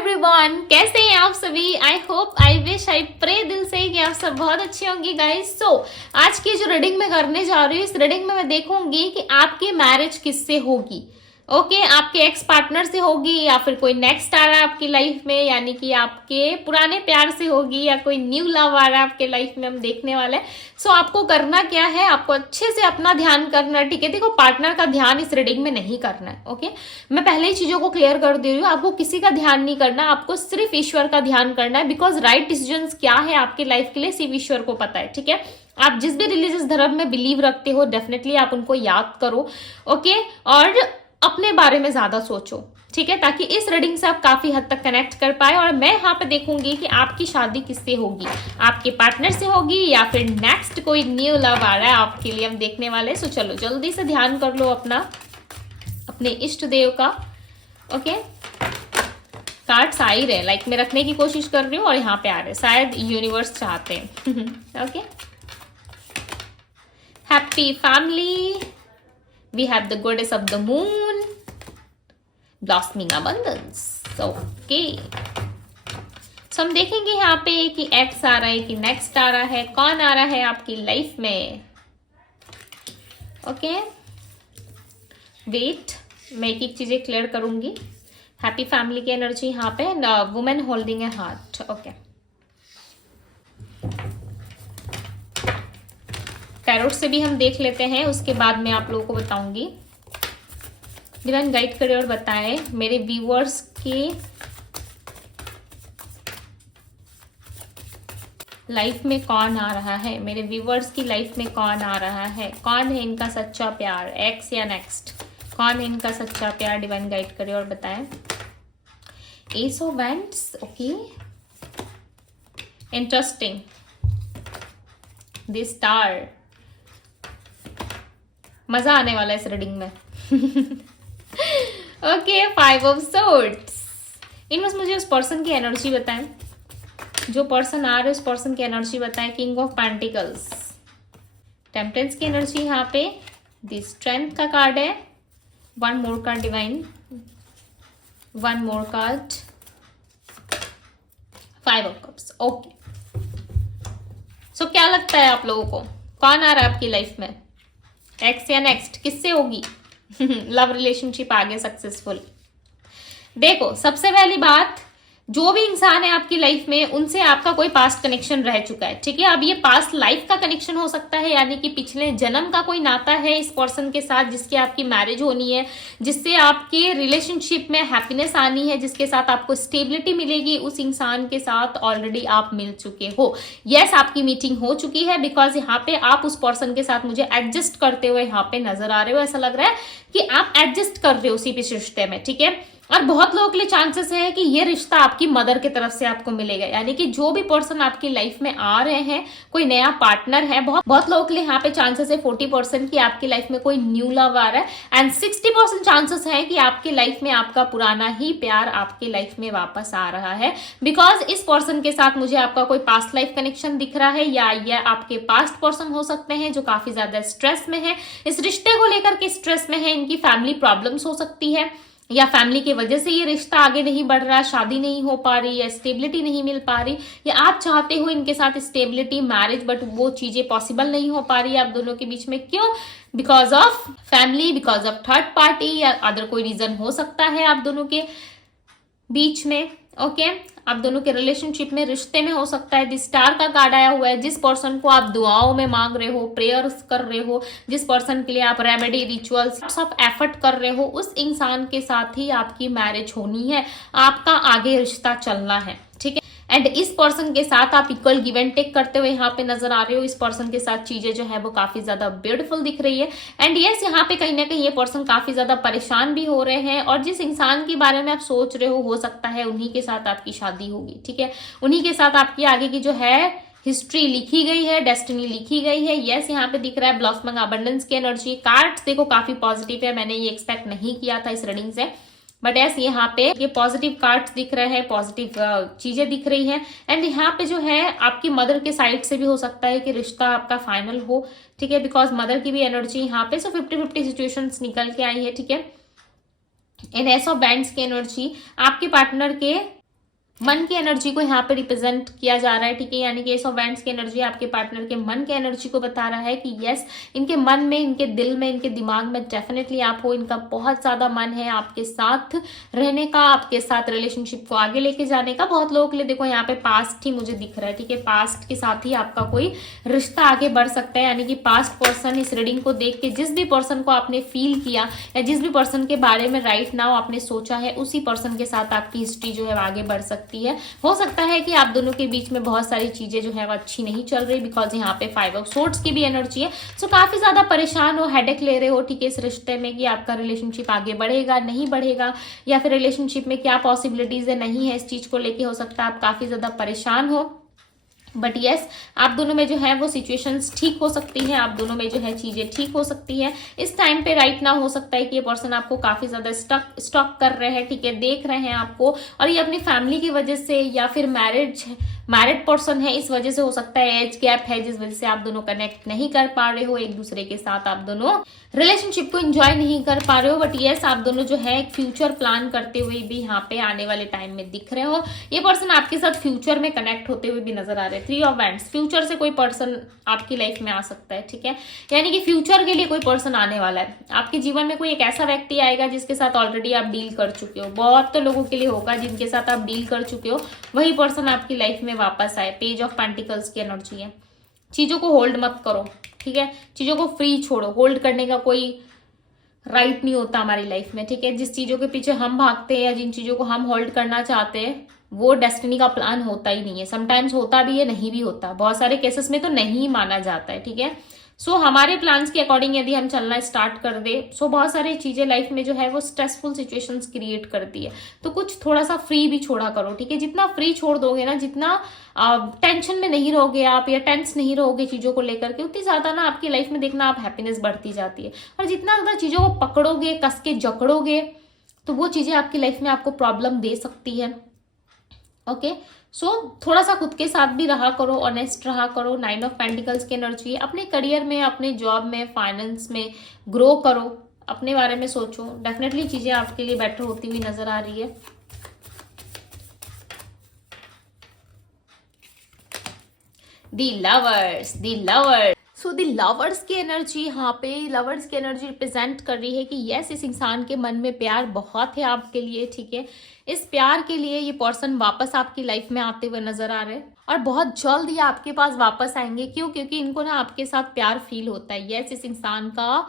Everyone, कैसे हैं आप सभी। I hope, I wish, I pray दिल से कि आप सब बहुत अच्छे होंगे गाइस। आज की जो रीडिंग मैं करने जा रही हूँ, इस रीडिंग में मैं देखूंगी कि आपकी मैरिज किससे होगी। ओके, आपके एक्स पार्टनर से होगी या फिर कोई नेक्स्ट आ रहा है आपकी लाइफ में, यानी कि आपके पुराने प्यार से होगी या कोई न्यू लव आ रहा है आपके लाइफ में, हम देखने वाले हैं। सो आपको करना क्या है, आपको अच्छे से अपना ध्यान करना है। ठीक है, देखो पार्टनर का ध्यान इस रीडिंग में नहीं करना है। ओके, मैं पहले ही चीजों को क्लियर कर दे रही हूँ, आपको किसी का ध्यान नहीं करना, आपको सिर्फ ईश्वर का ध्यान करना है। बिकॉज राइट डिसीजन क्या है आपकी लाइफ के लिए सिर्फ ईश्वर को पता है। ठीक है, आप जिस भी रिलीजियस धर्म में बिलीव रखते हो, डेफिनेटली आप उनको याद करो। ओके, और अपने बारे में ज्यादा सोचो। ठीक है, ताकि इस रीडिंग से आप काफी हद तक कनेक्ट कर पाए। और मैं यहाँ पे देखूंगी कि आपकी शादी किससे होगी, आपके पार्टनर से होगी या फिर नेक्स्ट कोई न्यू लव आ रहा है आपके लिए, हम देखने वाले। सो चलो जल्दी से ध्यान कर लो अपने इष्ट देव का। ओके, कार्ड्स आ ही रहे, लाइक मैं रखने की कोशिश कर रही हूँ और यहाँ पे आ रहे, शायद यूनिवर्स चाहते हैं। Okay, happy family, we have the goddess of the moon, blossoming abundance. Okay, so हम देखेंगे यहाँ पे कि एक्स आ रहा है कि नेक्स्ट आ रहा है, कौन आ रहा है आपकी लाइफ में। ओके, वेट, मैं एक एक चीजें क्लियर करूंगी। हैप्पी फैमिली की एनर्जी यहाँ पे, वुमेन होल्डिंग ए हार्ट। ओके, टैरोट से भी हम देख लेते हैं, उसके बाद मैं आप लोगों को बताऊंगी। डिवाइन गाइड करे और बताएं मेरे व्यूअर्स के लाइफ में कौन आ रहा है, मेरे व्यूअर्स की लाइफ में कौन आ रहा है, कौन है इनका सच्चा प्यार, एक्स या नेक्स्ट, कौन है इनका सच्चा प्यार। डिवाइन गाइड करे और बताएं। S of wands, okay, interesting, the star, मजा आने वाला है इस रीडिंग में। Okay, five of swords. इनमें मुझे उस पर्सन की एनर्जी बताएं, जो पर्सन आ रहे हैं उस पर्सन की एनर्जी बताएं। किंग ऑफ पेंटिकल्स, टेम्परेंस की एनर्जी यहाँ पे, द स्ट्रेंथ का कार्ड है। One more card divine, one more card, five of cups. Okay, so क्या लगता है आप लोगों को, कौन आ रहा है आपकी लाइफ में, एक्स या नेक्स्ट, किससे होगी लव रिलेशनशिप आगे सक्सेसफुल। देखो सबसे पहली बात, जो भी इंसान है आपकी लाइफ में, उनसे आपका कोई पास्ट कनेक्शन रह चुका है। ठीक है, अब ये पास्ट लाइफ का कनेक्शन हो सकता है, यानी कि पिछले जन्म का कोई नाता है इस पर्सन के साथ, जिसकी आपकी मैरिज होनी है, जिससे आपके रिलेशनशिप में हैप्पीनेस आनी है, जिसके साथ आपको स्टेबिलिटी मिलेगी। उस इंसान के साथ ऑलरेडी आप मिल चुके हो। यस, आपकी मीटिंग हो चुकी है, बिकॉज यहाँ पे आप उस पर्सन के साथ मुझे एडजस्ट करते हुए यहाँ पे नजर आ रहे हो। ऐसा लग रहा है कि आप एडजस्ट कर रहे हो उसी रिश्ते में। ठीक है, और बहुत लोगों के लिए चांसेस है कि ये रिश्ता आपकी मदर की तरफ से आपको मिलेगा, यानी कि जो भी पर्सन आपकी लाइफ में आ रहे हैं, कोई नया पार्टनर है। बहुत लोगों के लिए यहाँ पे चांसेस है 40% की आपकी लाइफ में कोई न्यू लव आ रहा है, एंड 60% चांसेस है कि आपकी लाइफ में आपका पुराना ही प्यार आपकी लाइफ में वापस आ रहा है। बिकॉज इस पर्सन के साथ मुझे आपका कोई पास्ट लाइफ कनेक्शन दिख रहा है, या ये आपके पास्ट पर्सन हो सकते हैं जो काफी ज्यादा स्ट्रेस में है, इस रिश्ते को लेकर के स्ट्रेस में है। इनकी फैमिली प्रॉब्लम्स हो सकती है, या फैमिली की वजह से ये रिश्ता आगे नहीं बढ़ रहा, शादी नहीं हो पा रही, या स्टेबिलिटी नहीं मिल पा रही, या आप चाहते हो इनके साथ स्टेबिलिटी, मैरिज, बट वो चीजें पॉसिबल नहीं हो पा रही है आप दोनों के बीच में। क्यों? Because of family, because of third party, या अदर कोई रीजन हो सकता है आप दोनों के बीच में। ओके, आप दोनों के रिलेशनशिप में, रिश्ते में हो सकता है। दिस स्टार का कार्ड आया हुआ है, जिस पर्सन को आप दुआओं में मांग रहे हो, प्रेयर्स कर रहे हो, जिस पर्सन के लिए आप रेमेडी, रिचुअल्स, सब एफर्ट कर रहे हो, उस इंसान के साथ ही आपकी मैरिज होनी है, आपका आगे रिश्ता चलना है। ठीक है, एंड इस पर्सन के साथ आप इक्वल गिव एंड टेक करते हुए यहाँ पे नजर आ रहे हो। इस पर्सन के साथ चीजें जो है वो काफी ज्यादा ब्यूटीफुल दिख रही है। एंड यस, यहाँ पे कहीं ना कहीं ये पर्सन काफी ज्यादा परेशान भी हो रहे हैं, और जिस इंसान के बारे में आप सोच रहे हो सकता है उन्हीं के साथ आपकी शादी होगी। ठीक है, उन्हीं के साथ आपकी आगे की जो है हिस्ट्री लिखी गई है, डेस्टिनी लिखी गई है। यस, यहाँ पे दिख रहा है ब्लॉसमिंग अबंडेंस की एनर्जी। कार्ड्स देखो काफी पॉजिटिव है, मैंने ये एक्सपेक्ट नहीं किया था इस रीडिंग से, बट ऐस यहाँ पे ये पॉजिटिव कार्ड्स दिख रहे हैं, पॉजिटिव चीजें दिख रही हैं। एंड यहाँ पे जो है आपकी मदर के साइड से भी हो सकता है कि रिश्ता आपका फाइनल हो। ठीक है, बिकॉज मदर की भी एनर्जी यहाँ पे, सो 50-50 सिचुएशंस निकल के आई है। ठीक है, इन एस ऑफ बैंड्स की एनर्जी, आपके पार्टनर के मन की एनर्जी को यहाँ पे रिप्रेजेंट किया जा रहा है, ठीक है, यानी कि एस ऑफ वैंड्स की एनर्जी आपके पार्टनर के मन के एनर्जी को बता रहा है कि यस, इनके मन में, इनके दिल में, इनके दिमाग में डेफिनेटली आप हो, इनका बहुत ज्यादा मन है आपके साथ रहने का, आपके साथ रिलेशनशिप को आगे लेके जाने का। बहुत लोगों के लिए देखो यहाँ पे पास्ट ही मुझे दिख रहा है, ठीक है, पास्ट के साथ ही आपका कोई रिश्ता आगे बढ़ सकता है, यानी कि पास्ट पर्सन इस रीडिंग को देख के जिस भी पर्सन को आपने फील किया या जिस भी पर्सन के बारे में राइट नाउ आपने सोचा है, उसी पर्सन के साथ आपकी हिस्ट्री जो है आगे बढ़ सकती है। हो सकता है कि आप दोनों के बीच में बहुत सारी चीजें जो है वो अच्छी नहीं चल रही, बिकॉज यहाँ पे 5 ऑफ सोर्ड्स की भी एनर्जी है। सो काफी ज्यादा परेशान हो, हेडेक ले रहे हो, ठीक है, इस रिश्ते में कि आपका रिलेशनशिप आगे बढ़ेगा नहीं बढ़ेगा, या फिर रिलेशनशिप में क्या पॉसिबिलिटीज है नहीं है, इस चीज को लेके हो सकता है आप काफी ज्यादा परेशान हो। बट यस, आप दोनों में जो है वो सिचुएशंस ठीक हो सकती है, आप दोनों में जो है चीजें ठीक हो सकती है। इस टाइम पे राइट ना हो सकता है कि ये पर्सन आपको काफी ज्यादा स्टॉक कर रहे हैं, ठीक है, देख रहे हैं आपको, और ये अपनी फैमिली की वजह से या फिर मैरिड पर्सन है इस वजह से हो सकता है, एज गैप है जिस वजह से आप दोनों कनेक्ट नहीं कर पा रहे हो एक दूसरे के साथ, आप दोनों रिलेशनशिप को एंजॉय नहीं कर पा रहे हो। बट यस, आप दोनों जो है एक फ्यूचर प्लान करते हुए भी यहाँ पे आने वाले टाइम में दिख रहे हो। ये पर्सन आपके साथ फ्यूचर में कनेक्ट होते हुए भी नजर आ रहे हैं। 3 ऑफ वैंड्स, फ्यूचर से कोई पर्सन आपकी लाइफ में आ सकता है, ठीक है, यानी कि फ्यूचर के लिए कोई पर्सन आने वाला है आपके जीवन में। कोई एक ऐसा व्यक्ति आएगा जिसके साथ ऑलरेडी आप डील कर चुके हो, बहुत तो लोगों के लिए होगा जिनके साथ आप डील कर चुके हो, वही पर्सन आपकी लाइफ में वापस आए। पेज ऑफ पेंटिकल्स की एनर्जी है। चीजों को होल्ड मत करो, ठीक है, चीजों को फ्री छोड़ो, होल्ड करने का कोई राइट नहीं होता हमारी लाइफ में, ठीक है। जिस चीजों के पीछे हम भागते हैं या जिन चीजों को हम होल्ड करना चाहते हैं वो डेस्टिनी का प्लान होता ही नहीं है। समटाइम्स होता भी है, नहीं भी होता, बहुत सारे केसेस में तो नहीं माना जाता है, ठीक है। सो हमारे प्लान्स के अकॉर्डिंग यदि हम चलना स्टार्ट कर दे, सो बहुत सारी चीजें लाइफ में जो है वो स्ट्रेसफुल सिचुएशंस क्रिएट करती है, तो कुछ थोड़ा सा फ्री भी छोड़ा करो, ठीक है। जितना फ्री छोड़ दोगे ना, जितना टेंशन में नहीं रहोगे आप या टेंस नहीं रहोगे चीजों को लेकर के, उतनी ज्यादा ना आपकी लाइफ में देखना आप हैप्पीनेस बढ़ती जाती है। और जितना ज्यादा चीजों को पकड़ोगे, कस के जकड़ोगे, तो वो चीजें आपकी लाइफ में आपको प्रॉब्लम दे सकती है। ओके, सो थोड़ा सा खुद के साथ भी रहा करो, ऑनेस्ट रहा करो। 9 ऑफ पेंटिकल्स की एनर्जी, अपने करियर में, अपने जॉब में, फाइनेंस में ग्रो करो, अपने बारे में सोचो, डेफिनेटली चीजें आपके लिए बेटर होती हुई नजर आ रही है। दी लवर्स, सो दी लवर्स की एनर्जी, यहाँ पे लवर्स की एनर्जी रिप्रेजेंट कर रही है कि यस, इस इंसान के मन में प्यार बहुत है आपके लिए, ठीक है। इस प्यार के लिए ये पर्सन वापस आपकी लाइफ में आते हुए नजर आ रहे हैं और बहुत जल्द ये आपके पास वापस आएंगे। क्यों? क्योंकि इनको ना आपके साथ प्यार फील होता है। यस, इस इंसान का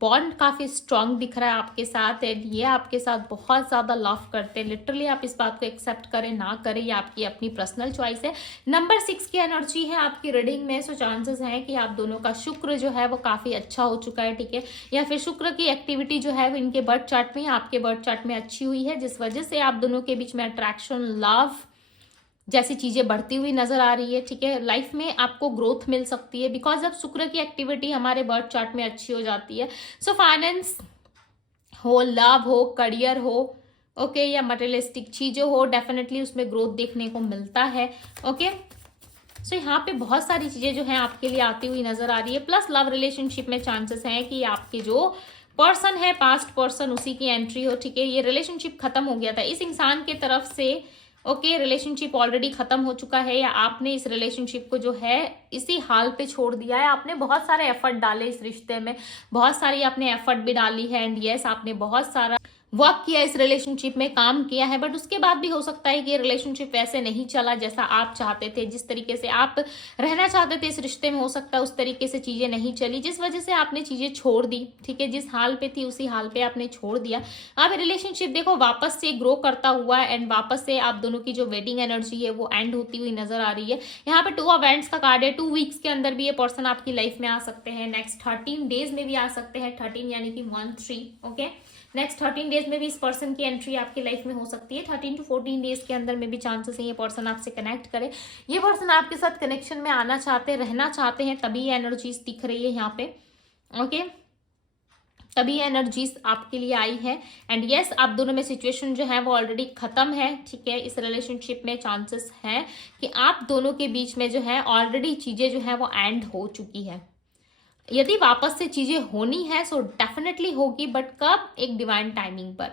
बॉन्ड काफी स्ट्रांग दिख रहा है आपके साथ एंड ये आपके साथ बहुत ज्यादा लव करते हैं। लिटरली आप इस बात को एक्सेप्ट करें ना करें, ये आपकी अपनी पर्सनल चॉइस है। नंबर 6 की एनर्जी है आपकी रीडिंग में, सो चांसेस हैं कि आप दोनों का शुक्र जो है वो काफी अच्छा हो चुका है, ठीक है, या फिर शुक्र की एक्टिविटी जो है वो इनके बर्थ चार्ट में, आपके बर्थ चार्ट में अच्छी हुई है, जिस वजह से आप दोनों के बीच में अट्रैक्शन, लव जैसी चीजें बढ़ती हुई नजर आ रही है, ठीक है। लाइफ में आपको ग्रोथ मिल सकती है बिकॉज जब शुक्र की एक्टिविटी हमारे बर्थ चार्ट में अच्छी हो जाती है, सो फाइनेंस हो, लव हो, करियर हो, ओके, या मटेरियलिस्टिक चीजें हो, डेफिनेटली उसमें ग्रोथ देखने को मिलता है, ओके। सो यहाँ पे बहुत सारी चीजें जो है आपके लिए आती हुई नजर आ रही है। प्लस लव रिलेशनशिप में चांसेस हैं कि आपके जो पर्सन है, पास्ट पर्सन, उसी की एंट्री हो, ठीक है। ये रिलेशनशिप खत्म हो गया था इस इंसान की तरफ से, ओके, रिलेशनशिप ऑलरेडी खत्म हो चुका है या आपने इस रिलेशनशिप को जो है इसी हाल पे छोड़ दिया है। आपने बहुत सारे एफर्ट डाले इस रिश्ते में, बहुत सारी आपने एफर्ट भी डाली है एंड यस, आपने बहुत सारा वर्क किया इस रिलेशनशिप में, काम किया है, बट उसके बाद भी हो सकता है कि ये रिलेशनशिप वैसे नहीं चला जैसा आप चाहते थे, जिस तरीके से आप रहना चाहते थे इस रिश्ते में, हो सकता है उस तरीके से चीजें नहीं चली, जिस वजह से आपने चीजें छोड़ दी, ठीक है। जिस हाल पे थी उसी हाल पे आपने छोड़ दिया। अब रिलेशनशिप देखो वापस से ग्रो करता हुआ एंड वापस से आप दोनों की जो वेडिंग एनर्जी है वो एंड होती हुई नजर आ रही है। यहाँ पे 2 ऑफ वैंड्स का कार्ड है। 2 वीक्स के अंदर भी ये पर्सन आपकी लाइफ में आ सकते हैं, नेक्स्ट 13 डेज में भी आ सकते हैं, 13 यानी कि 1-3, ओके। नेक्स्ट 13 डेज में भी इस पर्सन की एंट्री आपकी लाइफ में हो सकती है। 13 to 14 डेज के अंदर में भी चांसेस है ये पर्सन आपसे कनेक्ट करे, ये पर्सन आपके साथ कनेक्शन में आना चाहते हैं, रहना चाहते हैं, तभी ये एनर्जीज दिख रही है यहाँ पे, ओके, तभी एनर्जीज आपके लिए आई है। एंड यस, आप दोनों में सिचुएशन जो है वो ऑलरेडी खत्म है, ठीक है। इस रिलेशनशिप में चांसेस है कि आप दोनों के बीच में जो है ऑलरेडी चीजें जो है वो एंड हो चुकी है। यदि वापस से चीजें होनी है सो डेफिनेटली होगी, बट कब? एक डिवाइन टाइमिंग पर,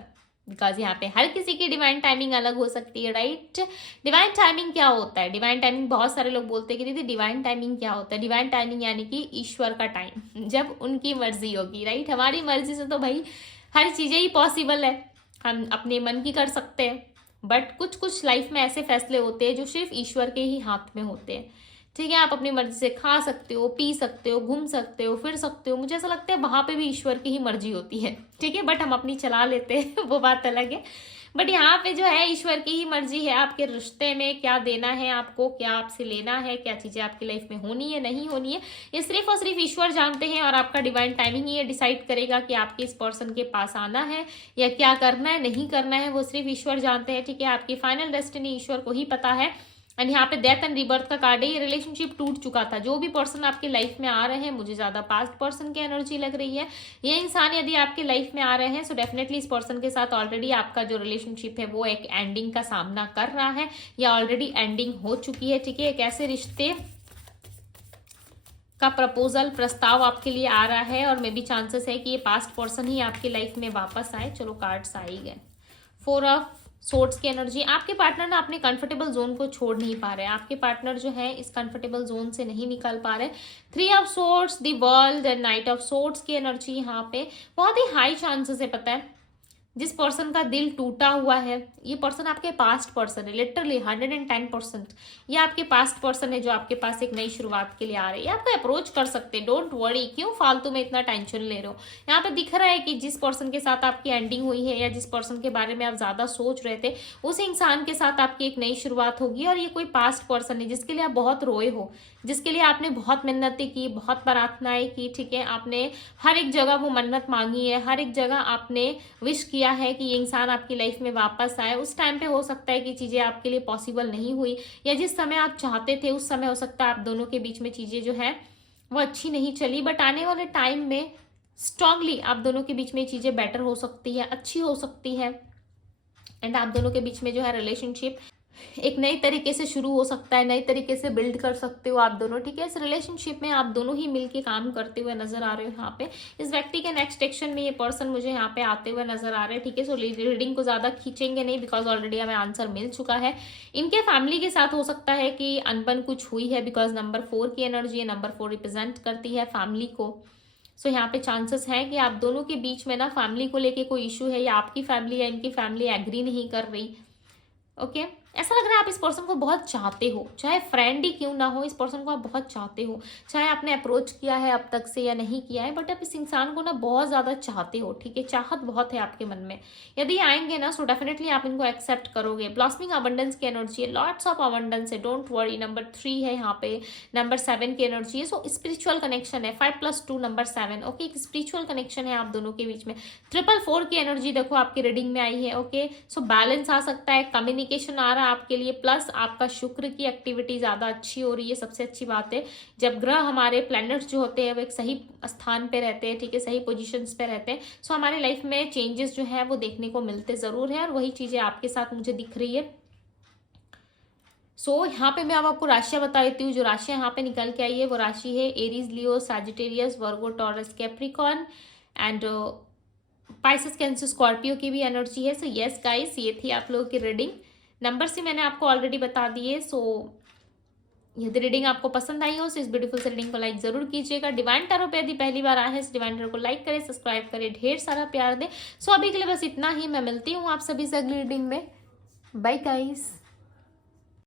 बिकॉज यहाँ पे हर किसी की डिवाइन टाइमिंग अलग हो सकती है, राइट। डिवाइन टाइमिंग क्या होता है? डिवाइन टाइमिंग, बहुत सारे लोग बोलते हैं कि दीदी डिवाइन टाइमिंग क्या होता है? डिवाइन टाइमिंग यानी कि ईश्वर का टाइम, जब उनकी मर्जी होगी, राइट। हमारी मर्जी से तो भाई हर चीज़ें ही पॉसिबल है, हम अपने मन की कर सकते हैं, बट कुछ कुछ लाइफ में ऐसे फैसले होते हैं जो सिर्फ ईश्वर के ही हाथ में होते हैं, ठीक है। आप अपनी मर्जी से खा सकते हो, पी सकते हो, घूम सकते हो, फिर सकते हो, मुझे ऐसा लगता है वहां पे भी ईश्वर की ही मर्जी होती है, ठीक है, बट हम अपनी चला लेते हैं वो बात अलग है। बट यहाँ पे जो है ईश्वर की ही मर्जी है, आपके रिश्ते में क्या देना है आपको, क्या आपसे लेना है, क्या चीजें आपकी लाइफ में होनी है, नहीं होनी है, ये सिर्फ और सिर्फ ईश्वर जानते हैं। और आपका डिवाइन टाइमिंग ये डिसाइड करेगा कि आपके इस पर्सन के पास आना है या क्या करना है, नहीं करना है, वो सिर्फ ईश्वर जानते हैं, ठीक है। आपकी फाइनल डेस्टिनी ईश्वर को ही पता है। एंड यहाँ पे डेथ एंड रिबर्थ का कार्ड है, ये रिलेशनशिप टूट चुका था। जो भी पर्सन आपके लाइफ में आ रहे हैं, मुझे ज्यादा पास्ट पर्सन की एनर्जी लग रही है। ये इंसान यदि आपके लाइफ में आ रहे हैं, सो डेफिनेटली इस पर्सन के साथ ऑलरेडी आपका जो रिलेशनशिप है वो एक एंडिंग का सामना कर रहा है या ऑलरेडी एंडिंग हो चुकी है, ठीक है। एक ऐसे रिश्ते का प्रपोजल, प्रस्ताव आपके लिए आ रहा है और मे बी चांसेस है कि ये पास्ट पर्सन ही आपकी लाइफ में वापस आए। चलो कार्ड्स आ ही गए। 4 ऑफ सोर्ट्स की एनर्जी, आपके पार्टनर ना अपने कंफर्टेबल जोन को छोड़ नहीं पा रहे हैं, आपके पार्टनर जो है इस कंफर्टेबल जोन से नहीं निकल पा रहे। 3 of sorts, the world and night of sorts की एनर्जी यहाँ पे बहुत ही हाई चांसेस है, पता है। जिस पर्सन का दिल टूटा हुआ है, ये पर्सन आपके पास्ट पर्सन है, लिटरली 110%। ये आपके पास्ट पर्सन है जो आपके पास एक नई शुरुआत के लिए आ रही है। आपको अप्रोच कर सकते हैं, डोंट वरी, क्यों फालतू में इतना टेंशन ले रहे हो। यहाँ पे दिख रहा है कि जिस पर्सन के साथ आपकी एंडिंग हुई है या जिस पर्सन के बारे में आप ज्यादा सोच रहे थे, उस इंसान के साथ आपकी एक नई शुरुआत होगी। और ये कोई पास्ट पर्सन है जिसके लिए आप बहुत रोए हो, जिसके लिए आपने बहुत मिन्नतें की, बहुत प्रार्थनाएं की, ठीक है। आपने हर एक जगह वो मन्नत मांगी है, हर एक जगह आपने विश किया है कि ये इंसान आपकी लाइफ में वापस आए। उस टाइम पे हो सकता है कि चीजें आपके लिए पॉसिबल नहीं हुई, या जिस समय आप चाहते थे उस समय हो सकता है आप दोनों के बीच में चीजें जो है वो अच्छी नहीं चली। बट आने वाले टाइम में स्ट्रांगली आप दोनों के बीच में चीजें बेटर हो सकती है, अच्छी हो सकती है। एंड आप दोनों के बीच में जो है रिलेशनशिप एक नई तरीके से शुरू हो सकता है, नई तरीके से बिल्ड कर सकते हो आप दोनों, ठीक है। इस रिलेशनशिप में आप दोनों ही मिलके काम करते हुए नजर आ रहे हो। यहाँ पे इस व्यक्ति के नेक्स्ट एक्शन में ये पर्सन मुझे यहाँ पे आते हुए नजर आ रहे हैं, ठीक है। सो रीडिंग को ज्यादा खींचेंगे नहीं, बिकॉज ऑलरेडी हमें आंसर मिल चुका है। इनके फैमिली के साथ हो सकता है कि अनबन कुछ हुई है, बिकॉज नंबर 4 की एनर्जी है, नंबर 4 रिप्रेजेंट करती है फैमिली को। सो यहाँ पे चांसेस है कि आप दोनों के बीच में ना फैमिली को लेके कोई इशू है, या आपकी फैमिली या इनकी फैमिली एग्री नहीं कर रही, ओके। ऐसा लग रहा है आप इस पर्सन को बहुत चाहते हो, चाहे फ्रेंड ही क्यों ना हो, इस पर्सन को आप बहुत चाहते हो। चाहे आपने अप्रोच किया है अब तक से या नहीं किया है, बट आप इस इंसान को ना बहुत ज्यादा चाहते हो, ठीक है। चाहत बहुत है आपके मन में। यदि आएंगे ना, सो डेफिनेटली आप इनको एक्सेप्ट करोगे। ब्लॉसमिंग अबंडेंस की एनर्जी है, लॉट्स ऑफ अबंडेंस है, डोंट वरी। नंबर 3 है यहाँ पे, नंबर 7 की एनर्जी है। सो स्पिरिचुअल कनेक्शन है, 5+2 नंबर 7, ओके। एक स्पिरिचुअल कनेक्शन है आप दोनों के बीच में। 444 की एनर्जी देखो आपकी रीडिंग में आई है, ओके। सो बैलेंस आ सकता है, कम्युनिकेशन आ रहा है आपके लिए, प्लस आपका शुक्र की एक्टिविटी ज्यादा अच्छी हो रही है। सबसे अच्छी बात है, जब ग्रह हमारे प्लैनेट्स जो होते हैं वो एक सही स्थान पे रहते हैं, ठीक है, सही पोजीशंस पे रहते हैं, सो हमारे लाइफ में चेंजेस जो है वो देखने को मिलते जरूर है। और वही चीजें आपके साथ मुझे दिख रही है। सो यहाँ पे मैं अब आपको राशियां बता देती हूँ। जो राशियां यहाँ पे निकल के आई है वो राशि है Aries, Leo, Sagittarius, Virgo, taurus, Capricorn and Pisces, cancer, Scorpio की भी एनर्जी है। सो यस गाइस, ये थी आप लोगों की रीडिंग। नंबर से मैंने आपको ऑलरेडी बता दिए। सो यदि रीडिंग आपको पसंद आई हो तो इस ब्यूटीफुल से रीडिंग को लाइक जरूर कीजिएगा। डिवाइन टैरो पे यदि पहली बार आए हैं, इस डिवाइन टैरो को लाइक करें, सब्सक्राइब करें, ढेर सारा प्यार दें। सो अभी के लिए बस इतना ही। मैं मिलती हूँ आप सभी से अगली रीडिंग में। Bye guys.